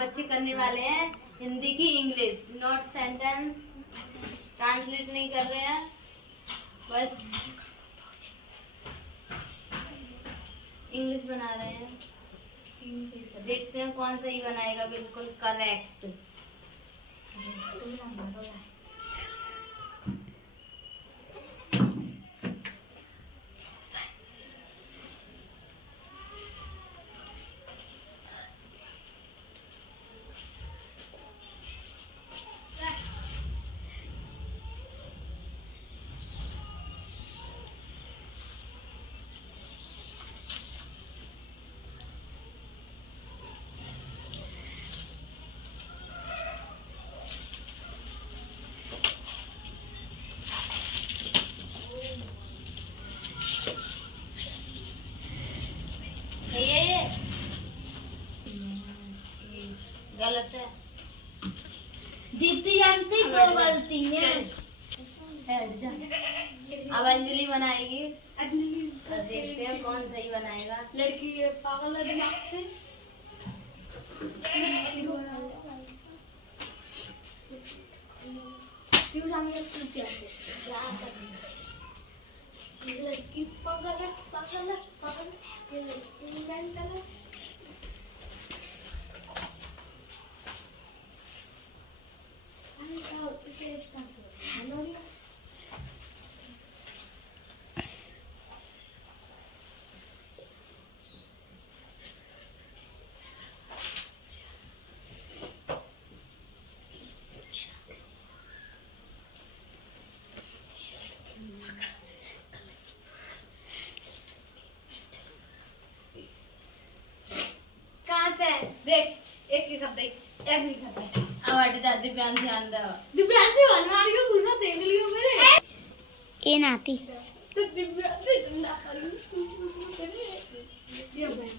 बच्चे करने वाले हैं हिंदी की इंग्लिश, नोट सेंटेंस ट्रांसलेट नहीं कर रहे हैं, बस इंग्लिश बना रहे हैं। देखते हैं कौन सही बनाएगा, बिल्कुल करेक्ट। गलत है। दीप्ति जानती दो गलती है। अब अंजलि बनाएगी, देखते हैं कौन सही बनाएगा। लड़की पागल है दिमाग से। क्यों जाने लड़की पागल है, पागल है, पागल है, लड़की मेंटल है। देख एक ही शब्द एक नहीं शब्द अब हट जा, दिव्यांश ध्यान दो। दिव्यांश अलमारी का पूरा देख लियो मेरे ये नाती तो दिव्यांश ठंडा करी ये भाई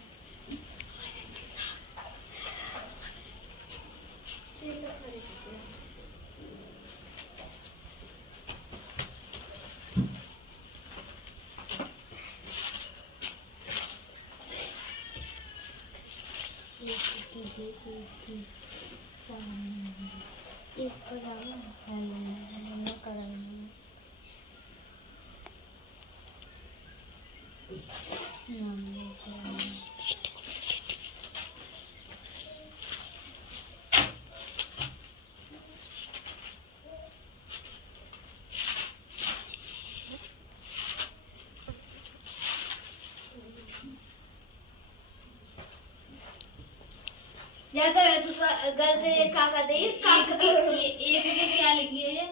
या तो ऐसे गलत काका दे काका ये एक के क्या लिखी है, ये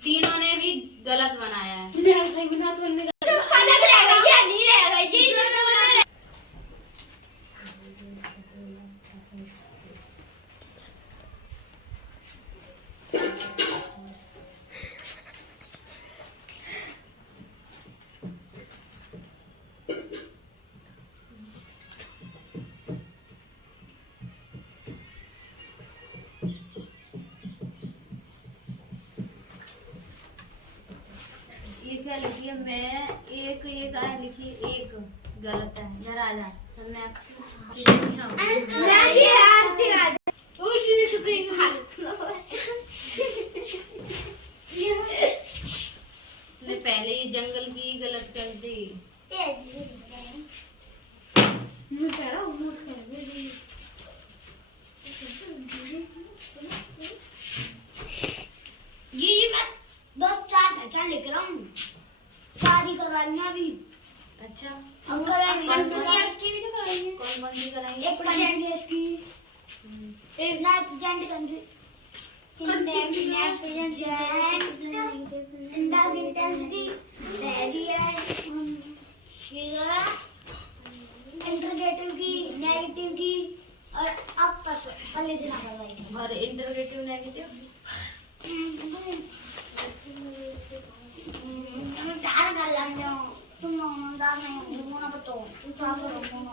तीनों ने भी गलत बनाया है। नहीं सही बना तो नहीं अलग रहेगा, ये नहीं रहेगा, ये बना ये क्या लिखी है, मैं एक एक आया लिखी, एक गलत है। इधर आ जा, चल मैं राजी आरती आ ओ जी शुक्रिया हां इसने पहले ही जंगल की गलत कर दी। मैं कह रहा हूं ये मैं बस 4 पहचान लेकर रहा हूँ, शादी करवानी है अभी। अच्छा, हम कराएंगे इसकी भी तो कराएंगे। कौन कौन सी कराएंगे? एक प्रेजेंट इसकी एक ना प्रेजेंट कंट्री इंटरगेटिव की, नेगेटिव की और आपस पहले दिन आ और इंटरगेटिव नेगेटिव चार कर लेंगे तुम लोग दाद नहीं हो ना बताओ तुम क्या करो ना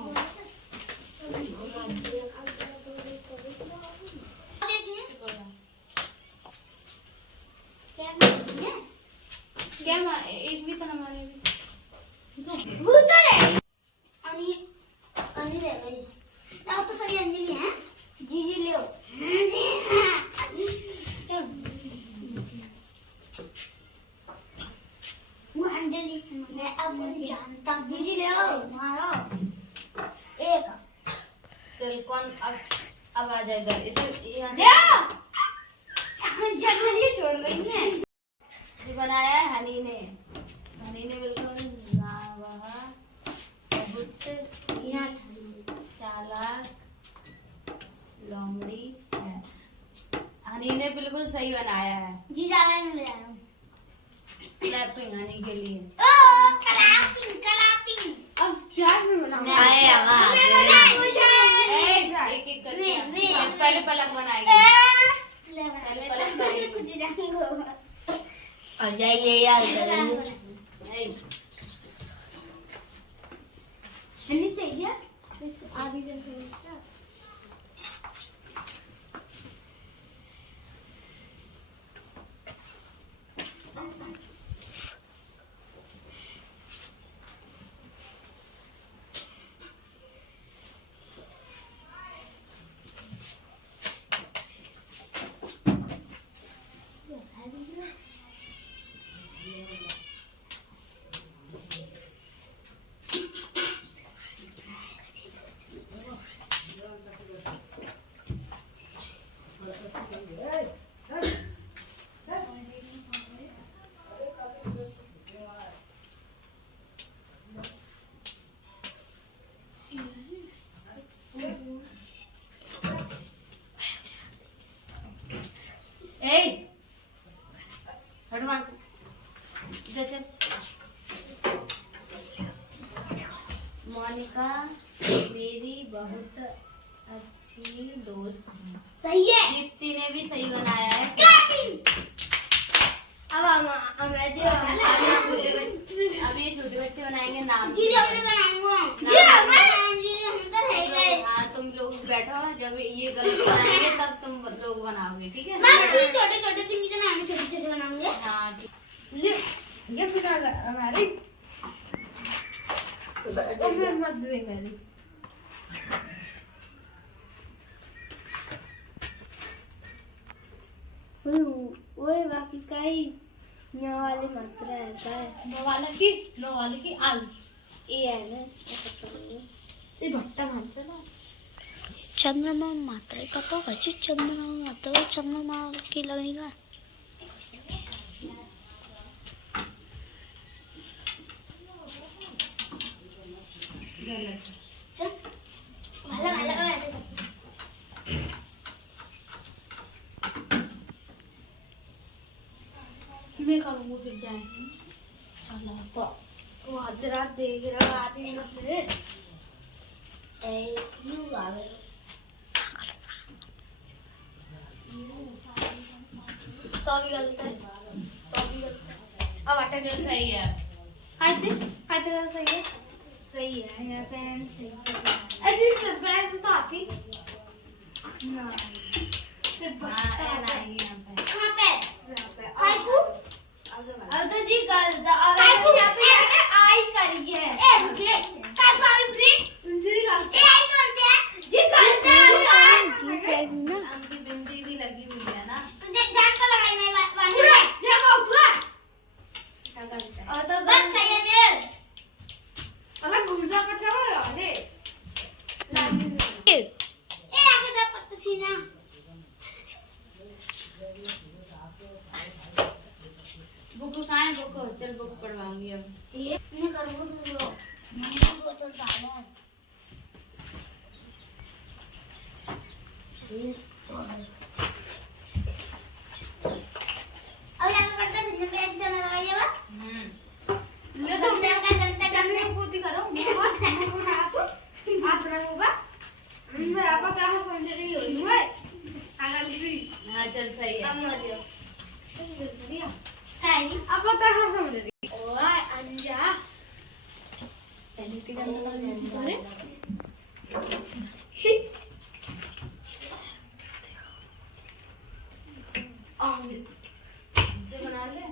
क्या एक भी तो हमारे भूतर है अनि अनि रे भाई अब तो सही अंजलि है जी ले वो अंजलि मैं अब जानता हूँ जी ले मारो एक चल कौन अब आ जाए इधर इसे यहाँ से ये छोड़ रही है ये बनाया है हनी ने बिल्कुल बहुत चालाक लोमड़ी है। हनी ने बिल्कुल सही बनाया है। जी ज्यादा नहीं ले रहा हूँ क्लैपिंग हनी के लिए। क्लैपिंग अब क्या में बनाऊं आए आवाज एक एक करके पहले पलक बनाएगी पहले पलक करेगी। अब जाइए यार हनी चाहिए आधी जल्दी मोनिका मेरी बहुत अच्छी दोस्त है। सही है दीप्ति ने भी सही बनाया है। अब ये छोटे बच्चे बनाएंगे नाम। जी हमने बनाऊंगा हाँ तुम लोग बैठो जब ये गलत बनाएंगे तब तुम लोग बनाओगे ठीक है। छोटे छोटे छोटे बनाऊंगे हाँ ठीक। ये फिर हमारी मत दे मेरी वो बाकी का ही नो वाली मात्रा है का नो वाले की आल ये है ना ये भट्टा मानते ना चंद्रमा मात्रा पता है चंद्रमा मात्रा चंद्रमा की लगेगा मैं करूँगा फिर जाएंगे चलो तो वो आज रात देख रहा आदमी ना फिर यू आवे तो भी गलत है अब आटा चल सही है। खाते सही है यार पैन सही है ऐसे पैन तो आती ना सिर्फ कहाँ पे काकू अब तो जी कर दा अब यहाँ पे आई करिए ए रुकिए काकू आई प्रिंट इंजरी का ए आई करते हैं जी करते हैं उनकी बिंदी भी लगी हुई है ना। तो जान का लगाई मैं पूरा ये पूरा और तो बस चाहिए मेरे अबे गुंजा पटा रे ए आगे दा पट्टा सीना बुक कहाँ है बुक चल बुक पढ़वाऊंगी अब। मैं करूँगा तुम लोग मैं वो तो डालो अब यहाँ पे करते हैं फिर पेट चला लगाइए बस ले तुम देव का जनता करने पूरी करो आप रहोगा मैं आपका कहाँ समझ रही हूँ मैं अगर भी हाँ चल सही है। अब मत काई अब कहाँ समझ रही ओए अंजा पहले की गंदा से बना ले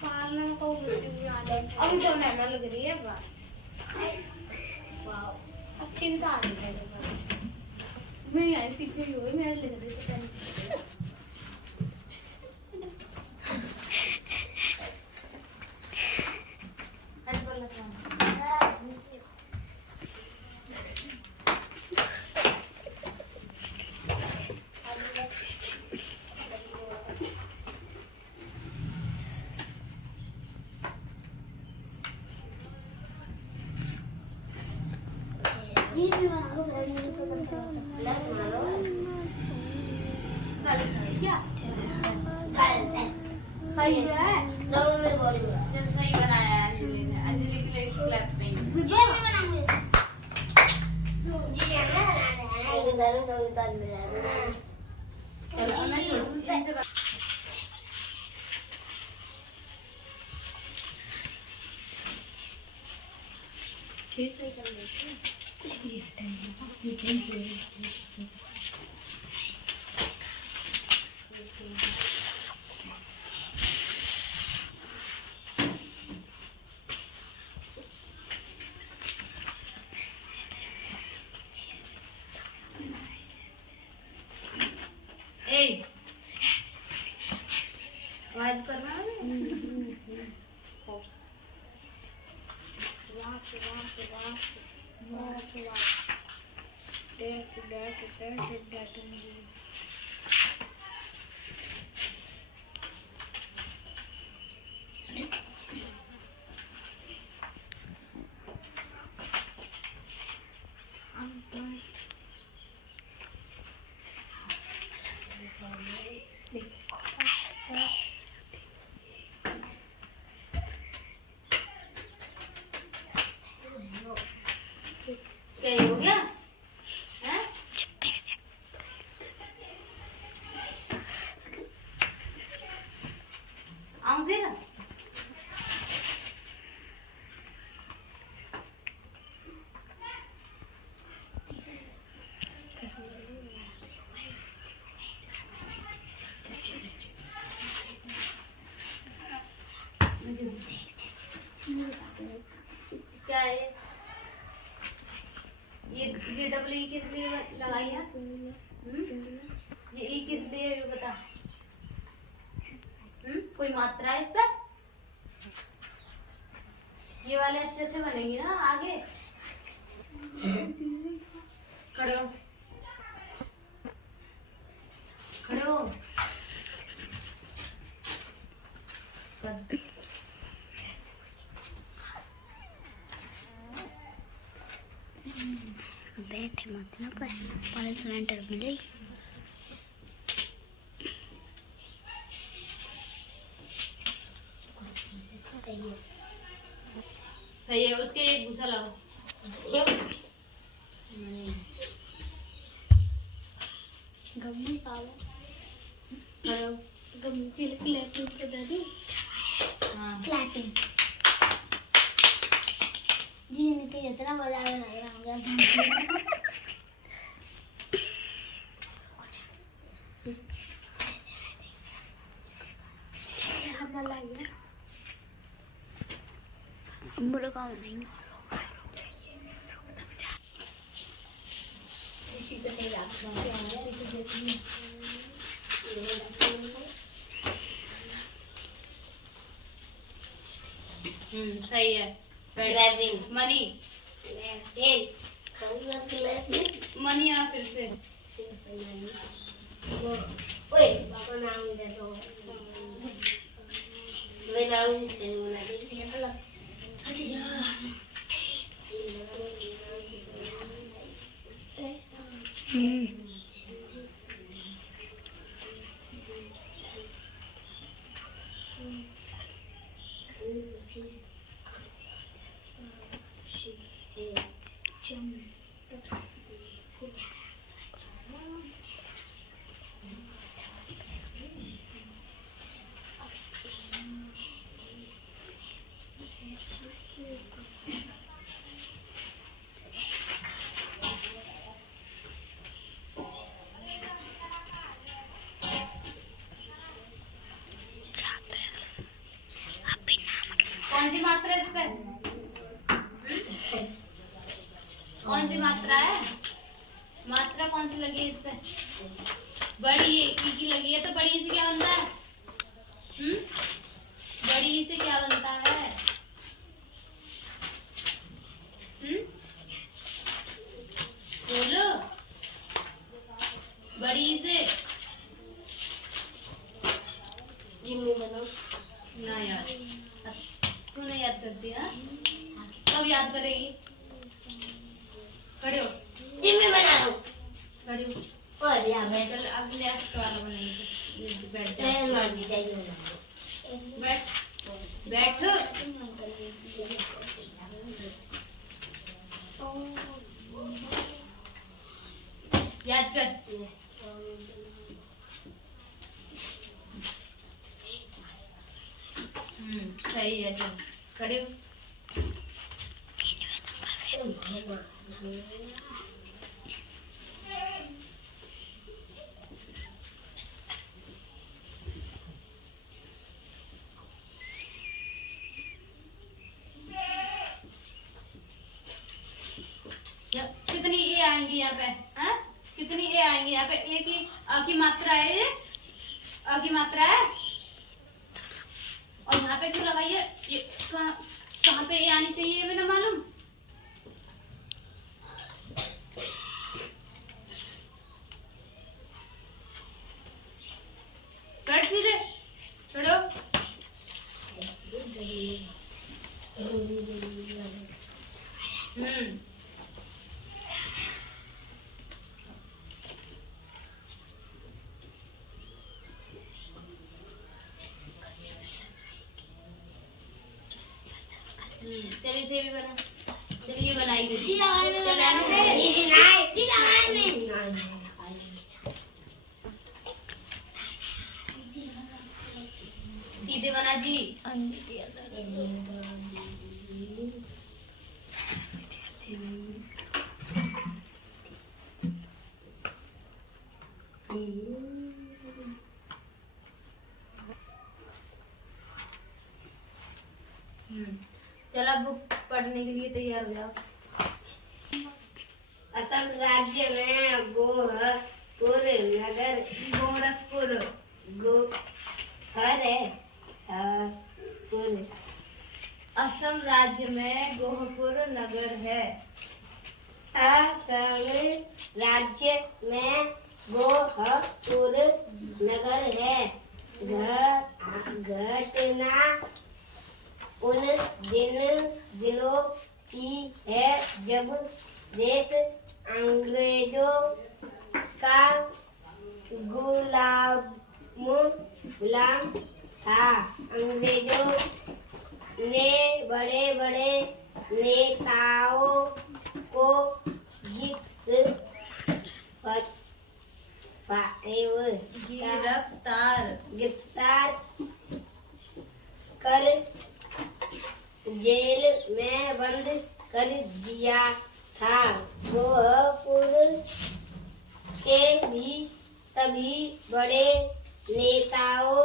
पालना को अब तो नैना लग रही है बात अच्छी नहीं था मैं यहाँ सीख गई हूँ मेरे लिए देते हैं सही है चल सही बनाया है अंजलि ने। अंजलि के लिए क्लैपिंग। चलो अब मैं छोड़ू इनसे बात। ए आवाज करना है क्या ये हो गया हैं? आऊं फिर क्या है ये डबल ई किस लिए लगाई है? ये ई किस लिए है ये बता। कोई मात्रा है इस पर? ये वाले अच्छे से बनेंगे ना आगे। खड़े हो खड़े हो बैठे मत ना पर पनिशमेंट मिलेगी। सही है उसके एक घुसा लगाओ। गम्मी पालो गम्मी के लिए क्लैपिंग तो दे दी हाँ क्लैपिंग जी इनके इतना मजा आ रहा है मुर्गा नहीं सही है। मनी मनी आ फिर से कौन सी मात्रा है इस पे? लगी इस पे, बड़ी ई की लगी है, तो बड़ी से क्या बनता है? बड़ी से क्या बनता है? बोलो, बड़ी से। जिम्मी बनो ना यार, तू नहीं याद करती है? कब याद करेगी? खड़े हो, जिम्मी बना लो खड़े हो। और या मैं चल अब नेक्स्ट वाला बनाएंगे। बैठ जा, ट्रेन मार दी जाएगी बैठ बैठ। याद कर। सही है, चल खड़े हो। कितनी ए आएंगी यहाँ पे? हाँ, कितनी ए आएंगी यहाँ पे? ए की अ की मात्रा है, ये अ की मात्रा है। और यहाँ पे क्यों लगाई है? ये कहाँ पे ए आनी चाहिए, ये भी ना मालूम। कट सीधे, छोड़ो। चलिए इसे भी बना, चलिए बनाई गई। सीधे बना जी। चलो अब पढ़ने के लिए तैयार हो जाओ। असम राज्य में गोरखपुर नगर गोरखपुर असम राज्य में गोरखपुर नगर है। असम राज्य में गोरखपुर नगर है। घटना उन दिनों की है जब देश अंग्रेजों का गुलाम था। अंग्रेजों ने बड़े बड़े नेताओं को गिरफ्तार कर जेल में बंद कर दिया था। गोरखपुर के भी सभी बड़े नेताओं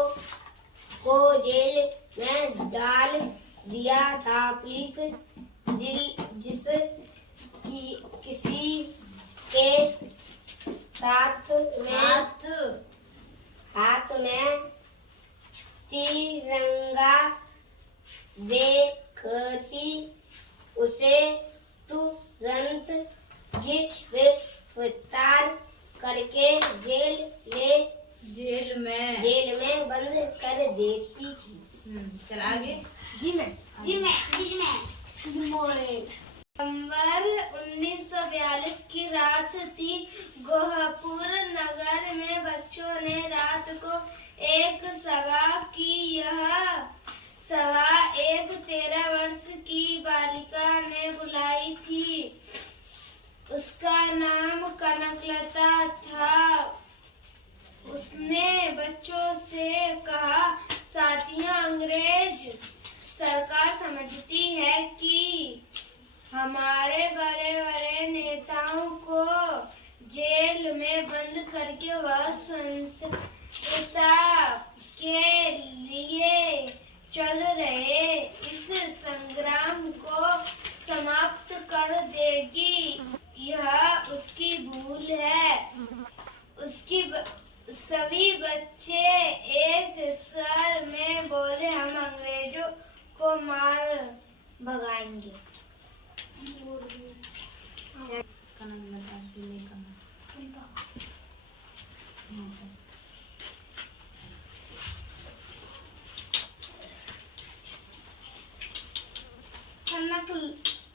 को जेल में डाल दिया था। पुलिस किसी के हाथ में तिरंगा देखती उसे तुरंत गिरफ्तार करके जेल में बंद कर देती थी। चल आगे। नवंबर 1942 की रात थी। गोरखपुर नगर में बच्चों ने रात को एक सभा की। यह सभा एक 13 वर्ष की बालिका ने बुलाई थी। उसका नाम कनकलता था। उसने बच्चों से कहा, साथियों, अंग्रेज सरकार समझती है कि हमारे बड़े बड़े नेताओं को जेल में बंद करके वह स्वतंत्रता के लिए चल रहे इस संग्राम को समाप्त कर देगी। यह उसकी भूल है। को मार भगाएंगे।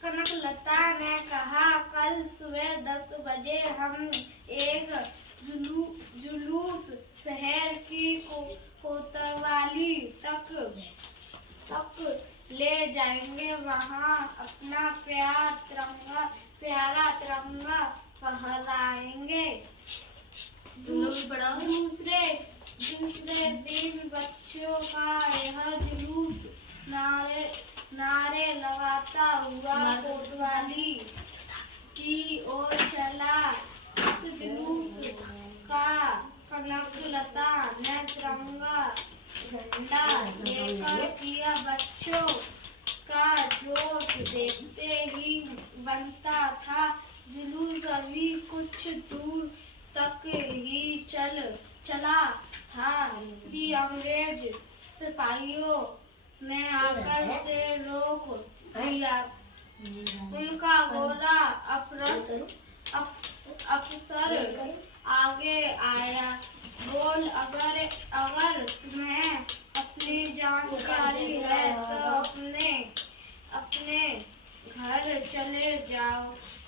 कनकलता ने कहा, कल सुबह 10 बजे हम एक जुलूस शहर की कोतवाली तक ले जाएंगे। वहाँ अपना प्यारा तिरंगा फहराएंगे। दूसरे दिन बच्चों का यह जुलूस नारे लगाता हुआ कोतवाली की ओर चला। उस जुलूस का कनकलता ने तिरंगा झंडा लेकर किया। बच्चों का जोश देखते ही बनता था। जुलूस अभी कुछ दूर तक ही चला था कि अंग्रेज सिपाहियों ने आकर से रोक दिया। उनका गोला अफसर आगे आया। बोल, अगर तुम्हें अपनी जानकारी है तो अपने घर चले जाओ।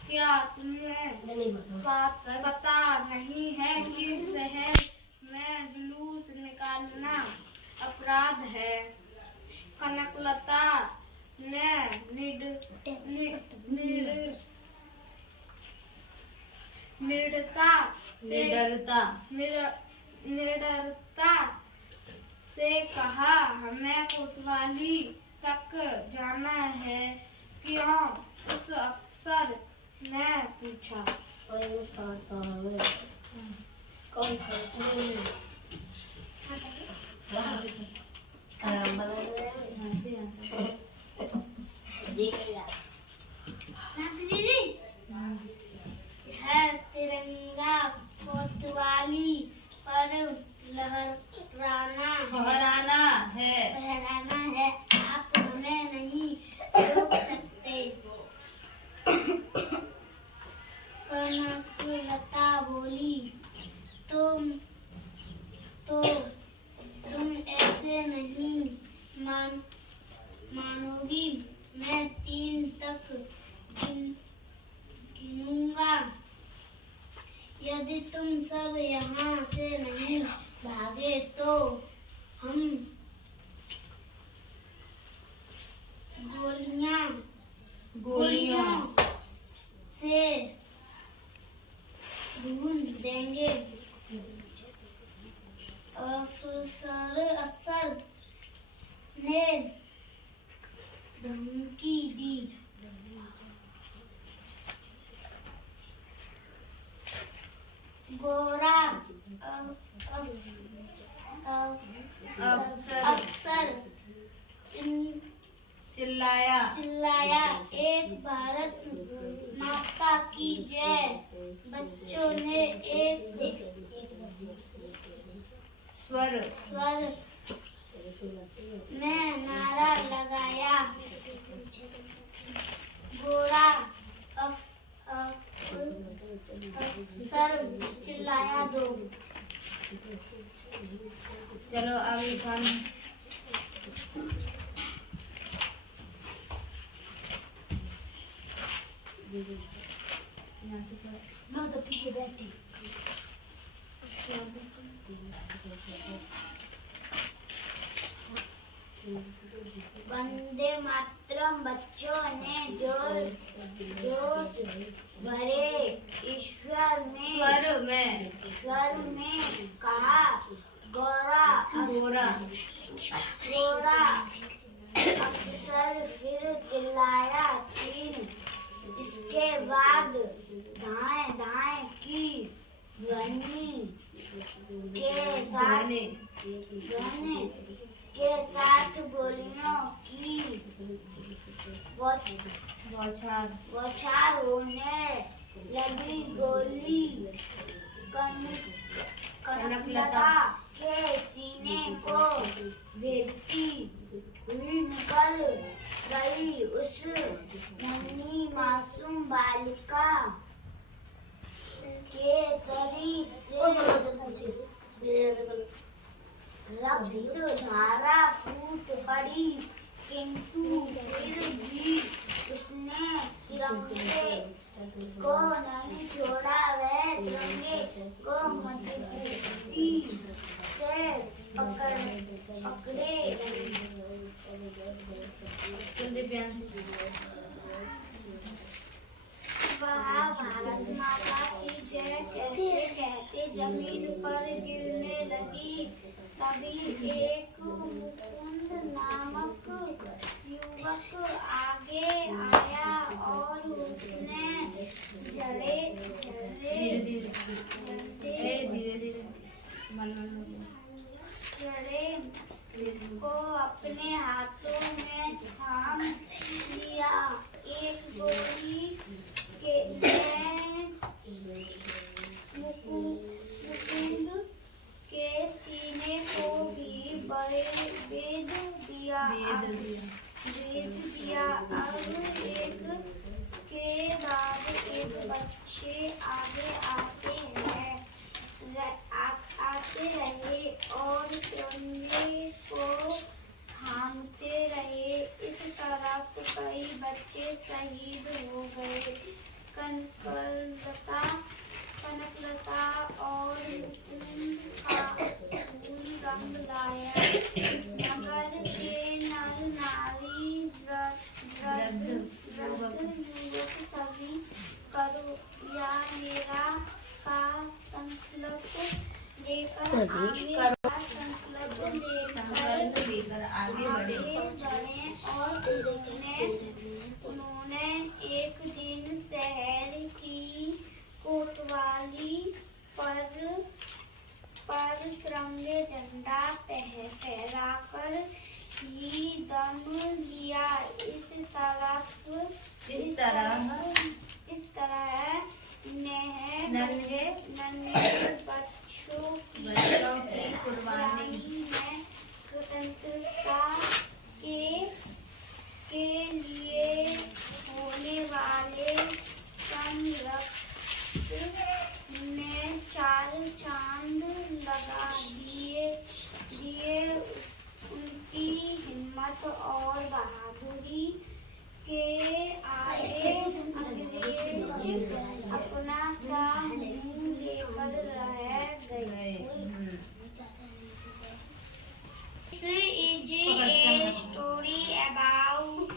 क्या तुम्हें पता नहीं है कि शहर में जुलूस निकालना अपराध है? कनकलता ने निडरता से कहा, हमें कोतवाली तक जाना है। क्यों? उस अफसर ने पूछा। है तिरंगा कोतवाली पर फहराना है। आप हमें नहीं रोक सकते। कनकलता बोली, तुम ऐसे नहीं मानोगी। मैं 3 तक गिनूंगा। यदि तुम सब यहाँ से नहीं भागे तो हम गोलियों से भून देंगे। अफसर ने धमकी दी। गोरा अफसर चिल्लाया, एक भारत माता की जय। बच्चों ने एक स्वर में नारा लगाया। गोरा अफसर चिल्लाया, 2। चलो आगे काम। मैं तो पीछे बैठी। वंदे मातरम। बच्चों ने जोश भरे स्वर में कहा। गोरा अफसर फिर चिल्लाया, 3। इसके बाद दाएं की ध्वनि के साथ गोलियों की बौछार होने लगी। गोली कनकलता के सीने को भेदती हुई निकल गई उस नन्ही मासूम बालिका के शरीर से रक्त धारा फूट पड़ी, किंतु फिर भी उसने तिरंगे को नहीं छोड़ा। वह तिरंगे को मजबूती से पकड़े रही। वह भारत माता की जय कहते कहते जमीन पर गिरने लगी। तभी एक मुकुंद नामक युवक आगे आया और उसने को अपने हाथों में थाम लिया। एक गोली के मुकुंद के सीने को भी भेद दिया। अब एक के बाद एक बच्चे आते रहे और तिरंगे को थामते रहे। इस तरफ कई बच्चे शहीद हो गए। कनकलता और मुकुंद का फूल रंग लाया। नगर के नर नारी वृद्ध युवक सभी करो या मेरा का संकल्प लेकर आगे बढ़े और उन्होंने एक दिन शहर की कोतवाली पर तिरंगे झंडा फहराकर ही दम लिया। इस तरह नन्हे बच्चों की कुर्बानी में स्वतंत्रता के लिए होने वाले संघर्ष ने चार चांद लगा दिए। उनकी हिम्मत और बहादुरी के आगे अंग्रेज अपना सा मुंह लेकर रह गए। This is a story about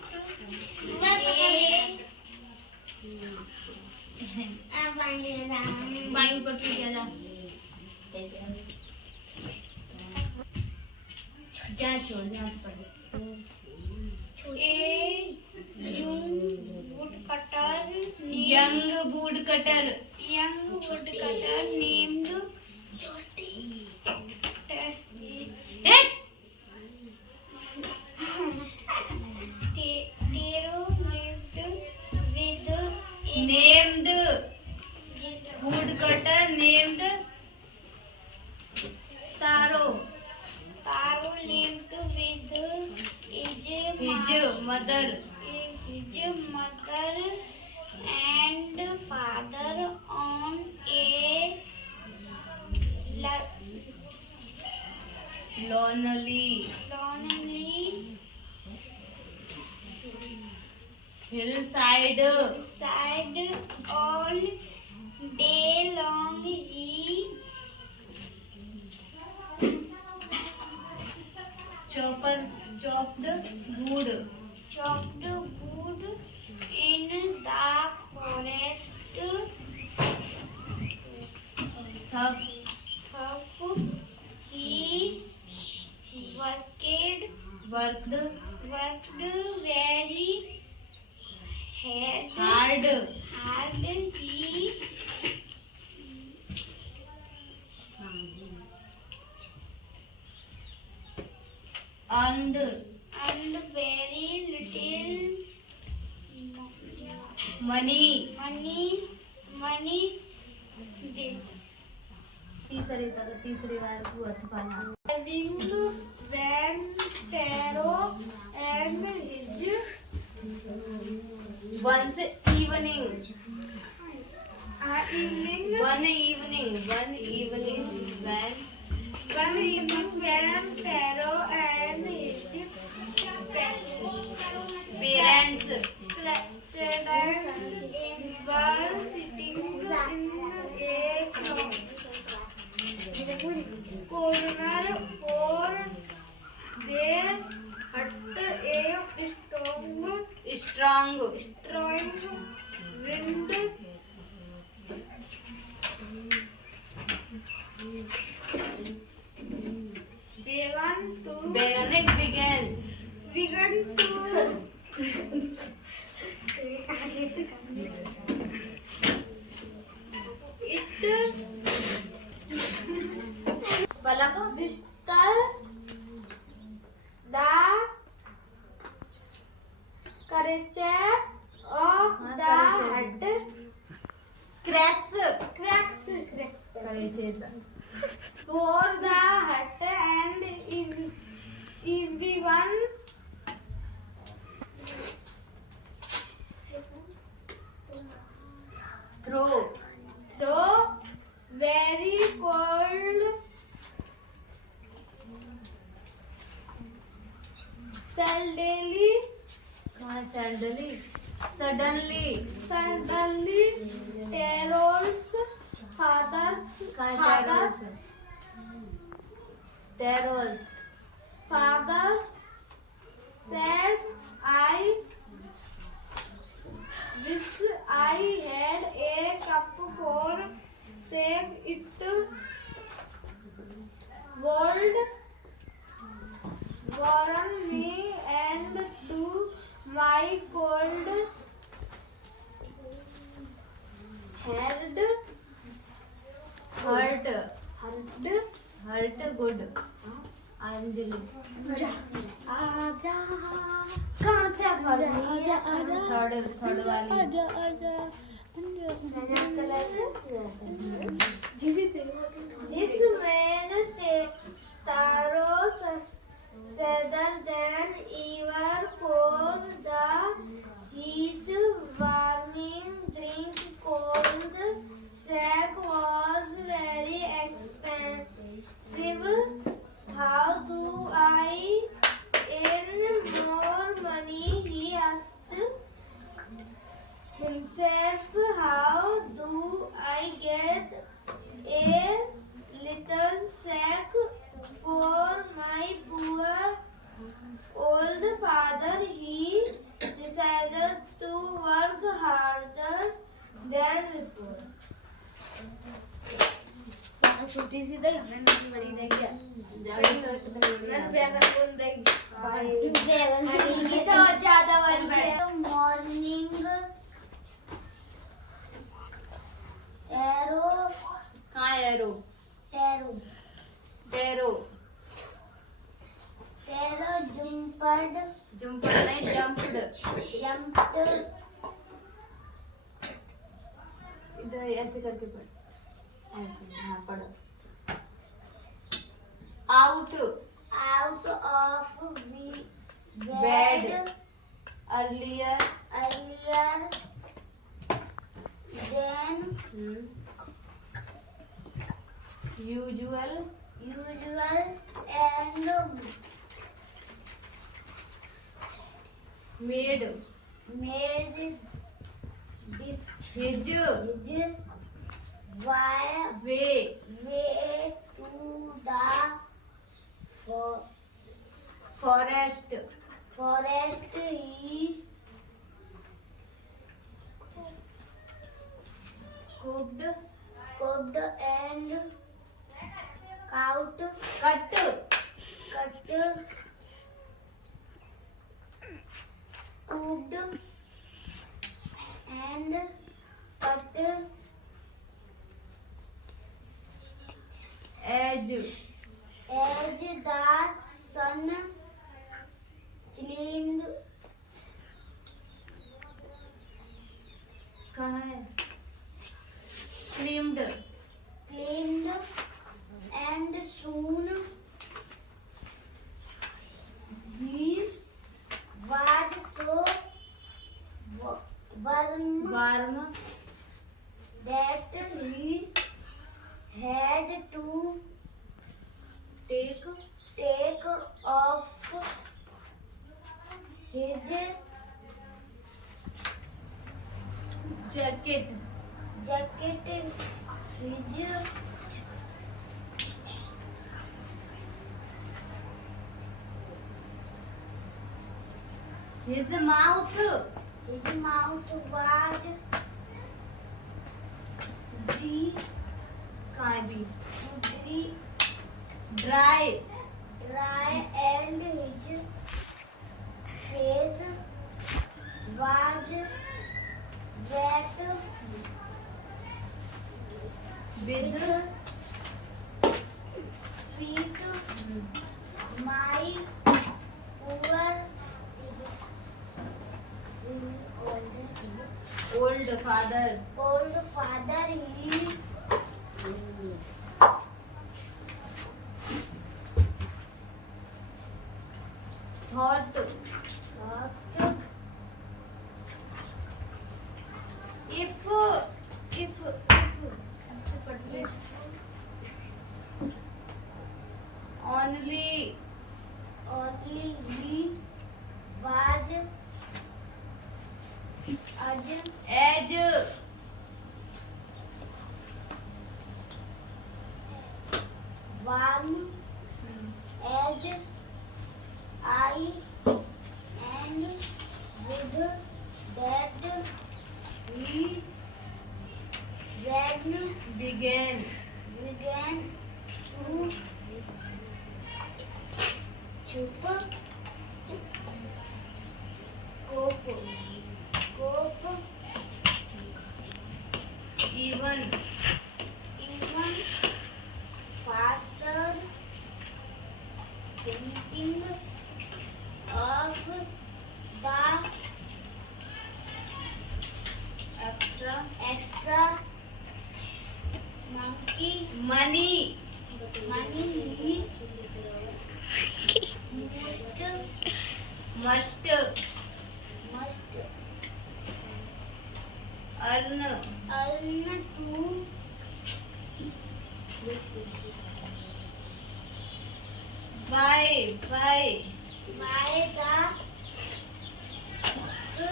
young woodcutter named Taro lived with his mother and father on a lonely hillside. All day long he chopped wood in the forest. He worked very hard. He earned very little money. तीसरी बार को evening when Taro and his once evening. evening One evening when Taro and his parents were sitting in a corner for their hut, a strong wind began to Palak disturb the creatures of the hut. cracks For the hut and everyone through very cold suddenly Taro's father said, I wish I had a cup for sake it would warm me and do my cold head hurt good Anjali आजा कहाँ से आप third वाली This made Taro sadder than ever for the heat. Warming drink cold sack was very expensive. How do I earn more money? He asked himself. How do I get a little sack for my poor old father? He decided to work harder than before. छोटी सी देगी मैंने बड़ी देगी ये तो ज्यादा वाली है मॉर्निंग एरो कहाँ एरो टेरो टेरो टेरो जुम्पड नहीं जंप्ड इधर ऐसे करके पढ़ ऐसे हाँ पढ़ो out of bed earlier than usual and made this his way to the forest he cooked and cut cooked and cut as the sun cleaned कहाँ है cleaned and soon warm, that he had to take off his jacket, his mouth his mouth was dry, and his face was wet with sweet. My poor old father, he thought if only he was as warm as I and with that he began to cope even faster, thinking of the extra money he must earn to by buy the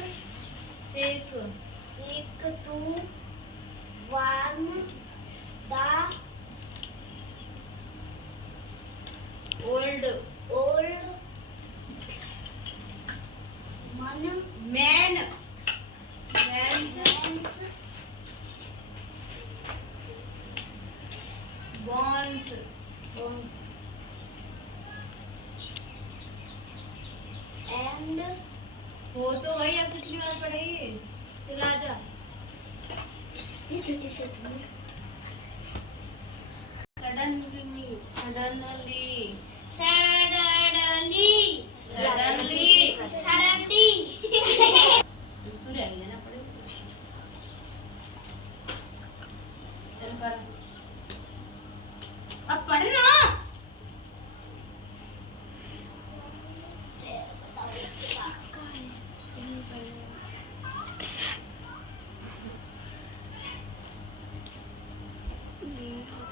sake to warm the old man's bonds and हो तो वही अब कितनी बार पढ़ेगी चला जा suddenly तू रह गया ना पढ़े चल कर अब पढ़ ना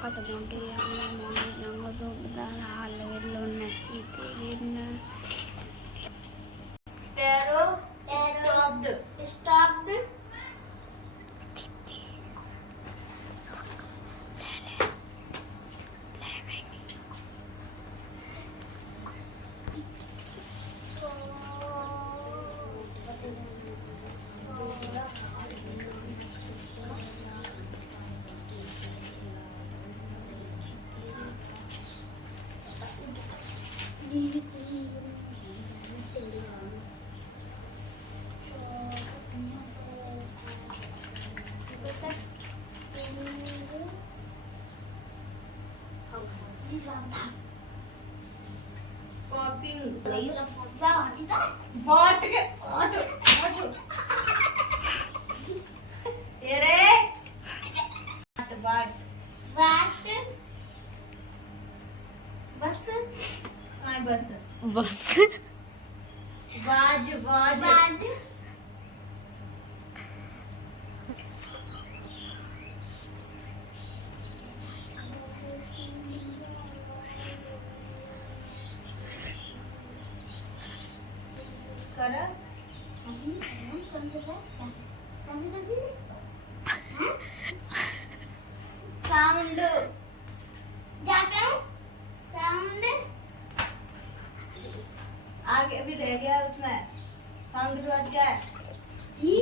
Katamundi yang mau yang masuk dalam hal belum nanti ini. Taro stopped copying what तेरे what बस काय बस Bos. वाज साउंड जाता हूँ साउंड आगे अभी रह गया उसमें साउंड के बाद क्या है ही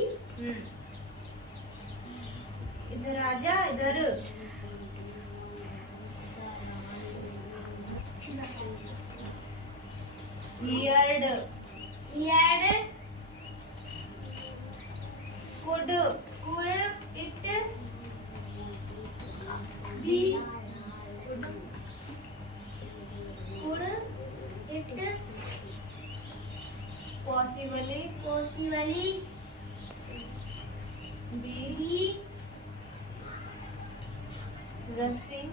इधर आजा इधर heard heard could could it be could it possibly possibly be rushing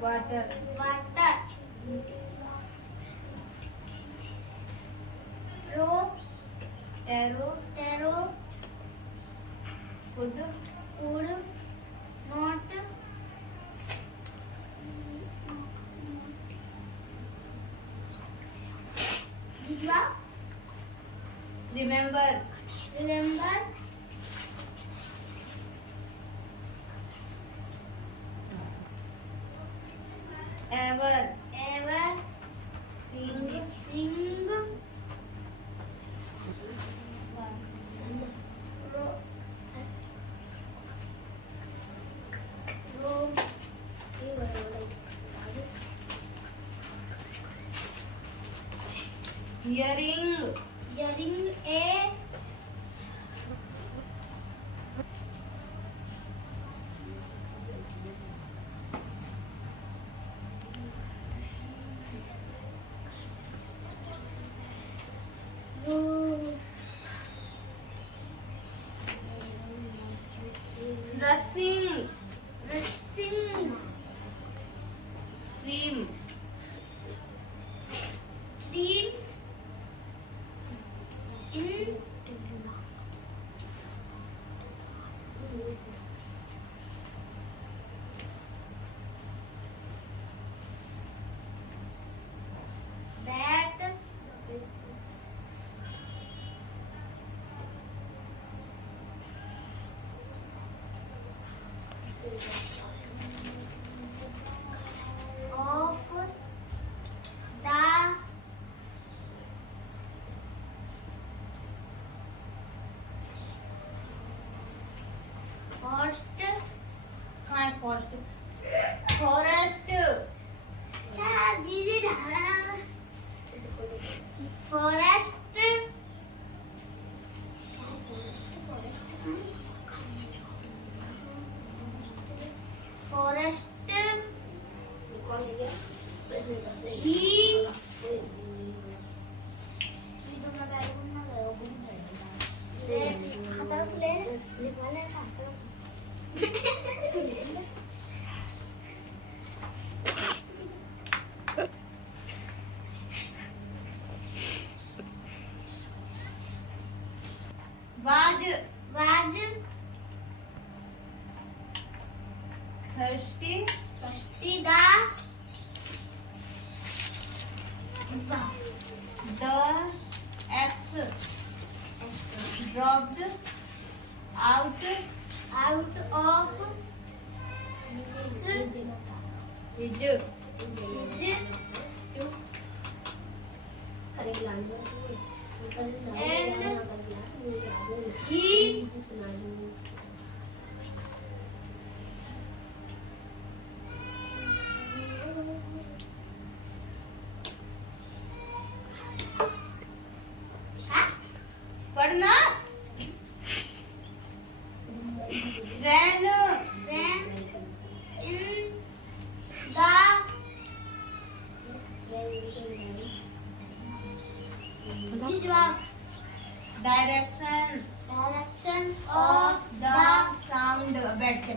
water water arrow could not Jijwa, remember ever sing hearing a rushing stream in that of the forest forest forest he was thirsty the X dropped out of his and he पढ़ना ran in the direction direction of the sound बैठ के